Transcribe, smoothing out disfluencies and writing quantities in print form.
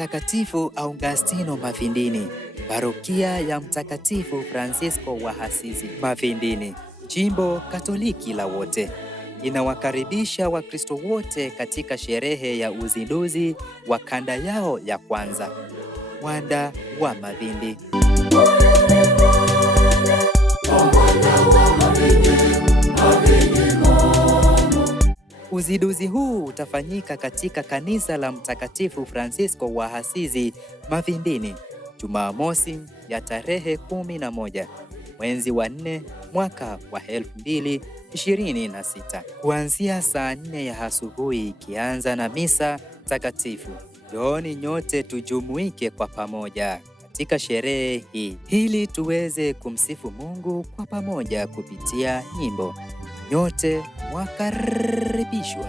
Mtakatifu Augustino Mafindini, Parokia ya Mtakatifu Francisco wa Asizi Mafindini, Jimbo Katoliki la wote, inawakaribisha Wakristo wote katika sherehe ya uzinduzi wa kanda yao ya kwanza, Mwanda wa Mavindi. Uzinduzi huu utafanyika katika kanisa la Mtakatifu Francisco wa Asizi Mafindini, Jumamosi ya tarehe 11 mwezi wa 4 mwaka wa 2026 kuanzia saa 4 ya asubuhi, ikianza na misa takatifu. Njooni nyote tujumuike kwa pamoja katika sherehe hii ili tuweze kumsifu Mungu kwa pamoja kupitia nyimbo. Nyote wakaribishwa.